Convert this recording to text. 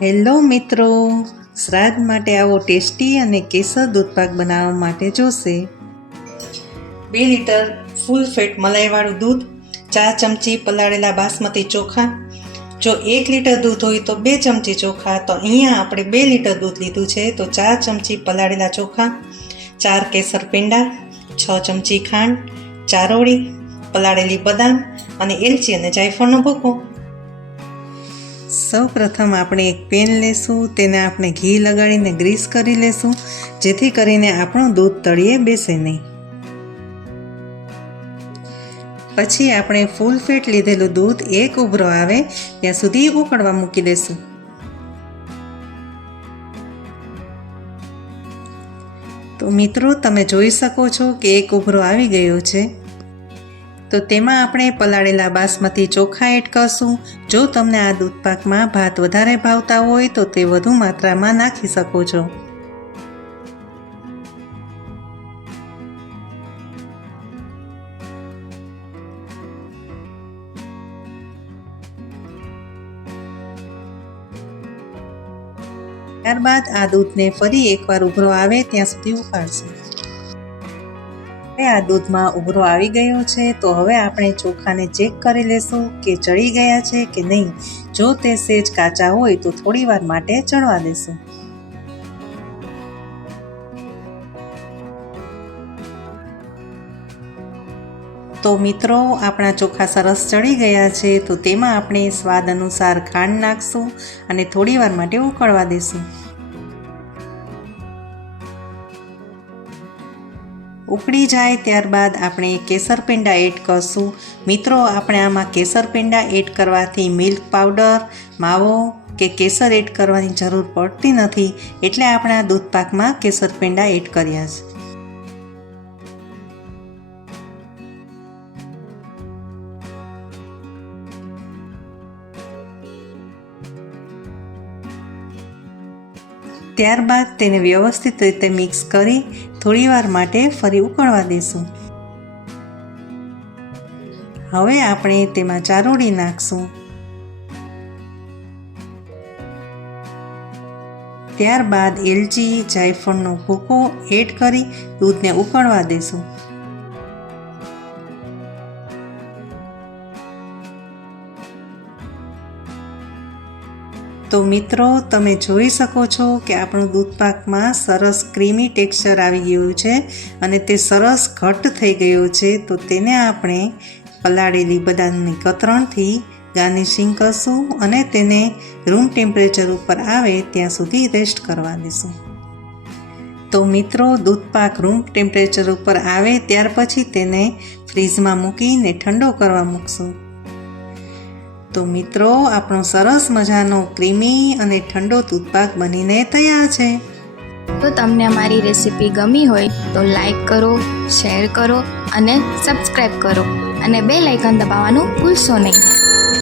Hello મિત્રો, શ્રાદ્ધ માટે આવો ટેસ્ટી અને કેસર દૂધપાક બનાવવા માટે જોશે 2 લીટર ફૂલ ફેટ મલાઈવાળું દૂધ, 4 ચમચી પલાળેલા બાસમતી ચોખા. જો 1 લીટર દૂધ હોય તો 2 ચમચી ચોખા, તો અહીંયા આપણે 2 લીટર દૂધ લીધું છે તો 4 ચમચી પલાળેલા ચોખા, 4 કેસર પેંડા, 6 ચમચી ખાંડ, ચારોળી, પલાળેલી બદામ અને એલચી અને જાયફળનો ભૂકો. સૌ પ્રથમ આપણે એક પેન લેશું, તેને આપણે ઘી લગાડીને ગ્રીસ કરી લેશું, જેથી કરીને આપણું દૂધ તળિયે બેસે નહીં. પછી આપણે ફૂલ ફેટ લીધેલું દૂધ એક ઉભરો આવે ત્યાં સુધી ઉકળવા મૂકી દેશું. તો મિત્રો, તમે જોઈ શકો છો કે એક ઉભરો આવી ગયો છે. તો તેમાં આપણે પલાળેલા બાસમતી ચોખા એડ કરશું. જો તમને આ દૂધપાકમાં ભાત વધારે ભાવતા હોય તો તે વધુ માત્રામાં નાખી શકો છો. ત્યારબાદ આ દૂધને ફરી એકવાર ઉભરો આવે ત્યાં સુધી ઉકાળશું. આ દૂધમાં ઉભરો આવી ગયો છે તો હવે આપણે ચોખાને ચેક કરી લેશું કે ચડી ગયા છે કે નહીં. જો તે સહેજ કાચા હોય તો થોડી વાર માટે ચડવા દેશું. તો મિત્રો, આપણા ચોખા સરસ ચડી ગયા છે તો તેમાં આપણે સ્વાદ અનુસાર ખાંડ નાખશું અને થોડી વાર માટે ઉકળવા દેશું. ઉકળી જાય ત્યારબાદ આપણે કેસર પેંડા એડ કરશું. મિત્રો, આપણે આમાં કેસર પેંડા એડ કરવાથી મિલ્ક પાવડર, માવો કે કેસર એડ કરવાની જરૂર પડતી નથી, એટલે આપણે આ દૂધપાકમાં કેસર પેંડા એડ કર્યા છે. ત્યારબાદ તેને વ્યવસ્થિત રીતે મિક્સ કરી થોડી વાર માટે ફરી ઉકળવા દઈશું. હવે આપણે તેમાં ચારોળી નાખશું. ત્યારબાદ એલચી, જાયફળનો ભૂકો એડ કરી દૂધને ઉકળવા દઈશું. તો મિત્રો, તમે જોઈ શકો છો કે આપણું દૂધપાકમાં સરસ ક્રીમી ટેક્સચર આવી ગયું છે અને તે સરસ ઘટ્ટ થઈ ગયું છે. તો તેને આપણે પલાળેલી બદામની કતરણથી ગાર્નિશિંગ કરશું અને તેને રૂમ ટેમ્પરેચર ઉપર આવે ત્યાં સુધી રેસ્ટ કરવા દઈશું. તો મિત્રો, દૂધપાક રૂમ ટેમ્પરેચર ઉપર આવે ત્યાર પછી તેને ફ્રીઝમાં મૂકીને ઠંડો કરવા મૂકશું. તો મિત્રો, આપણો સરસ મજાનો ક્રીમી અને ઠંડો દૂધપાક બનીને તૈયાર છે. તો તમને અમારી રેસીપી ગમી હોય તો લાઈક કરો, શેર કરો અને સબસ્ક્રાઈબ કરો અને બેલ આઇકન દબાવવાનું ભૂલશો નહીં.